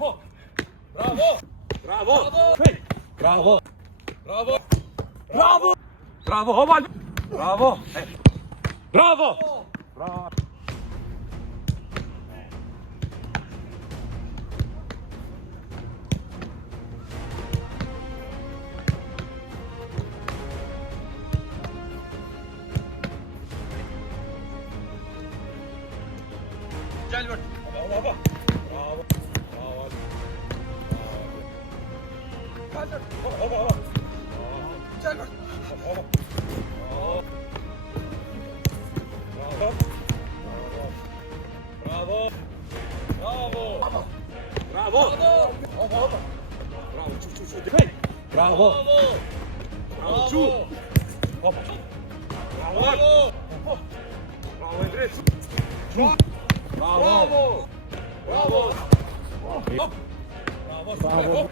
Bravo! Bravo! Bravo! Hey! Bravo! Bravo! Bravo! Bravo, Omal! Bravo! Hey. Bravo! Bravo! Gel bak. Bravo. Bravo. Bravo. Gel bak. Bravo. Gel bak. Bravo. Bravo. Bravo. Bravo. Bravo! Bravo. Bravo, çu. Hey. Bravo! Bravo, çu. Hop. Bravo! Bravo. Bravo, Andres! Bravo. Bravo! Bravo. Hop. Bravo. Bravo!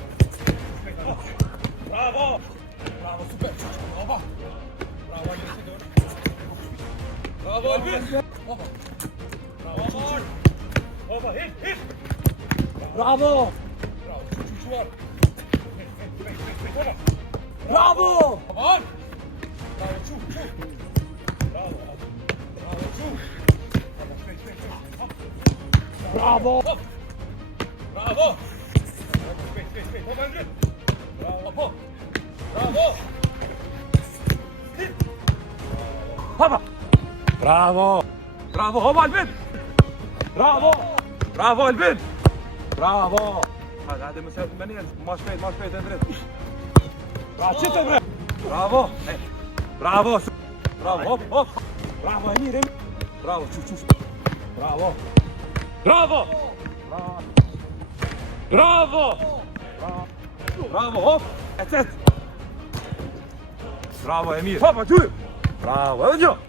Bravo. Bravo, süper. Bravo. Bravo, gerisi dön. Bravo, Albin. Baba. Bravo, Amar. Baba, hit. Bravo! Bravo, şu var. Baba. Bravo! Amar. Bravo, şu. Bravo. Bravo, şu. Bravo! Hop. Bravo. Space. Hop, Andrew. Bravo, hop. Bravo. Hit. Hoppa! Bravo! Bravo, hop Albin! Bravo! Bravo Albin! Bravo! هذا مسافة 8 ماش بيت Andres. Bravo, çift Emre! Bravo! Hey. Bravo! Bravo, hop! Bravo Emir! Bravo, çu. Bravo! Bravo! Bravo! Bravo, hop! Et! Bravo Emir! Hoppa, çu! Bravo, önce!